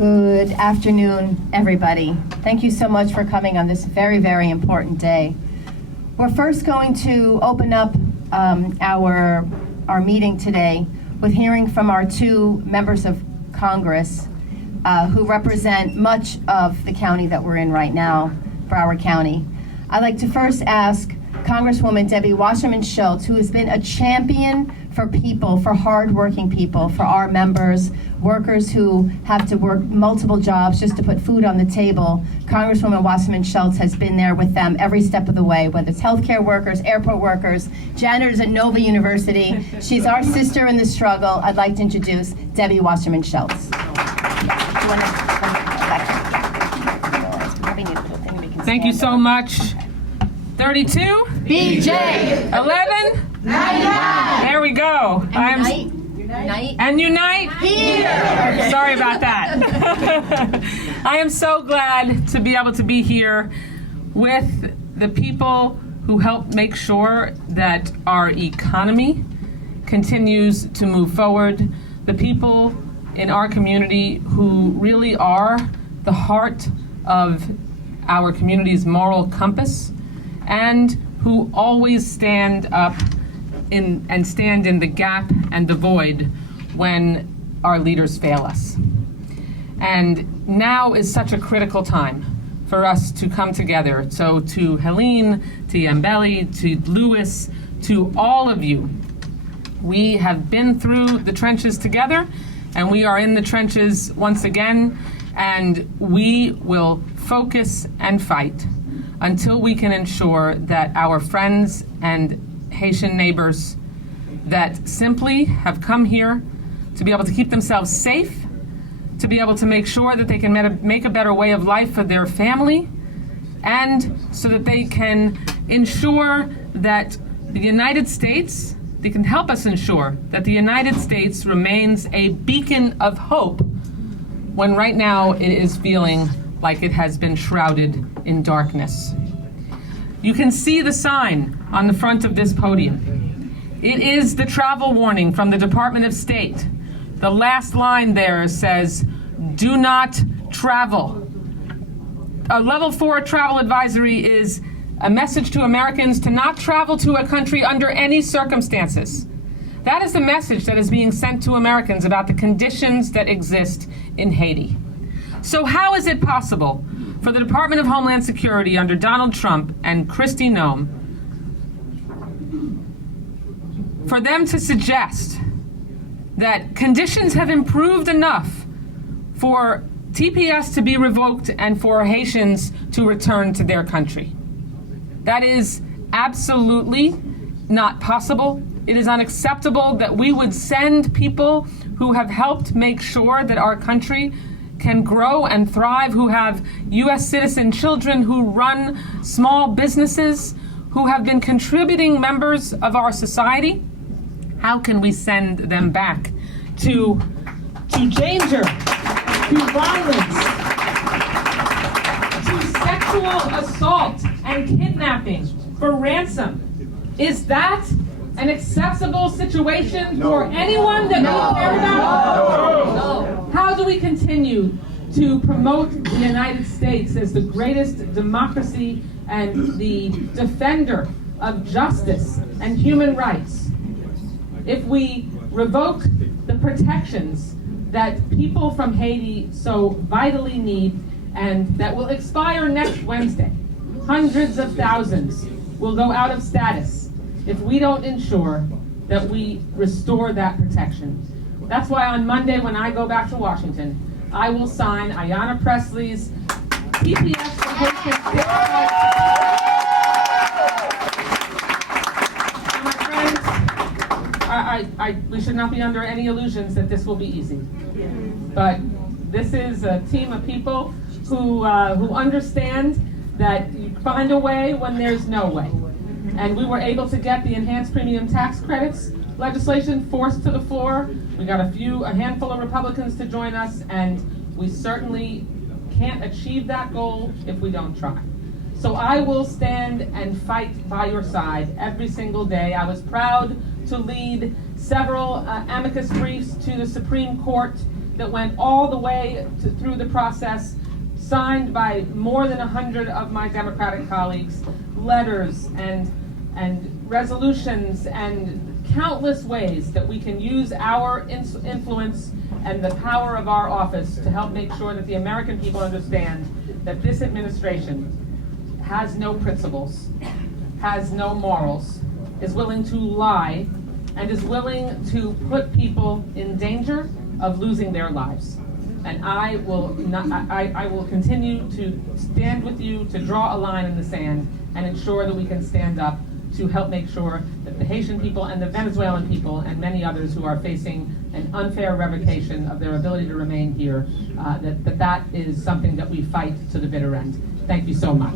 Good afternoon, everybody. Thank you so much for coming on this very, very important day. We're first going to open up our meeting today with hearing from our two members of Congress who represent much of the county that we're in right now, Broward County. I'd like to first ask Congresswoman Debbie Wasserman Schultz, who has been a champion for people, for hardworking people, for our members, workers who have to work multiple jobs just to put food on the table. Congresswoman Wasserman Schultz has been there with them every step of the way, whether it's healthcare workers, airport workers, janitors at Nova University. She's our sister in the struggle. I'd like to introduce Debbie Wasserman Schultz. Thank you so much. 32? BJ! 11? 99! There we go. Unite. And unite? Here! Sorry about that. I am so glad to be able to be here with the people who help make sure that our economy continues to move forward, the people in our community who really are the heart of our community's moral compass, and who always stand up and stand in the gap and the void when our leaders fail us. And now is such a critical time for us to come together. So to Helene, to Yambeli, to Lewis, to all of you, we have been through the trenches together, and we are in the trenches once again, and we will focus and fight until we can ensure that our friends and Haitian neighbors that simply have come here to be able to keep themselves safe, to be able to make sure that they can make a better way of life for their family, and so that they can ensure that the United States, they can help us ensure that the United States remains a beacon of hope when right now it is feeling like it has been shrouded in darkness. You can see the sign on the front of this podium. It is the travel warning from the Department of State. The last line there says, "Do not travel." A level 4 travel advisory is a message to Americans to not travel to a country under any circumstances. That is the message that is being sent to Americans about the conditions that exist in Haiti. So how is it possible for the Department of Homeland Security under Donald Trump and Kristi Noem for them to suggest that conditions have improved enough for TPS to be revoked and for Haitians to return to their country? That is absolutely not possible. It is unacceptable that we would send people who have helped make sure that our country can grow and thrive, who have U.S. citizen children, who run small businesses, who have been contributing members of our society. How can we send them back to danger, to violence, to sexual assault and kidnapping for ransom? Is that an acceptable situation for anyone that we care about? No. How do we continue to promote the United States as the greatest democracy and the defender of justice and human rights if we revoke the protections that people from Haiti so vitally need and that will expire next Wednesday? Hundreds of thousands will go out of status if we don't ensure that we restore that protection. That's why on Monday when I go back to Washington, I will sign Ayanna Presley's TPS for Haitians. My friends, we should not be under any illusions that this will be easy. But this is a team of people who understand that you find a way when there's no way. And we were able to get the enhanced premium tax credits legislation forced to the floor. We got a handful of Republicans to join us, and we certainly can't achieve that goal if we don't try. So I will stand and fight by your side every single day. I was proud to lead several amicus briefs to the Supreme Court that went all the way through the process, signed by more than 100 of my Democratic colleagues, letters and resolutions and countless ways that we can use our influence and the power of our office to help make sure that the American people understand that this administration has no principles, has no morals, is willing to lie, and is willing to put people in danger of losing their lives. And I will continue to stand with you to draw a line in the sand and ensure that we can stand up to help make sure that the Haitian people and the Venezuelan people and many others who are facing an unfair revocation of their ability to remain here, that is something that we fight to the bitter end. Thank you so much.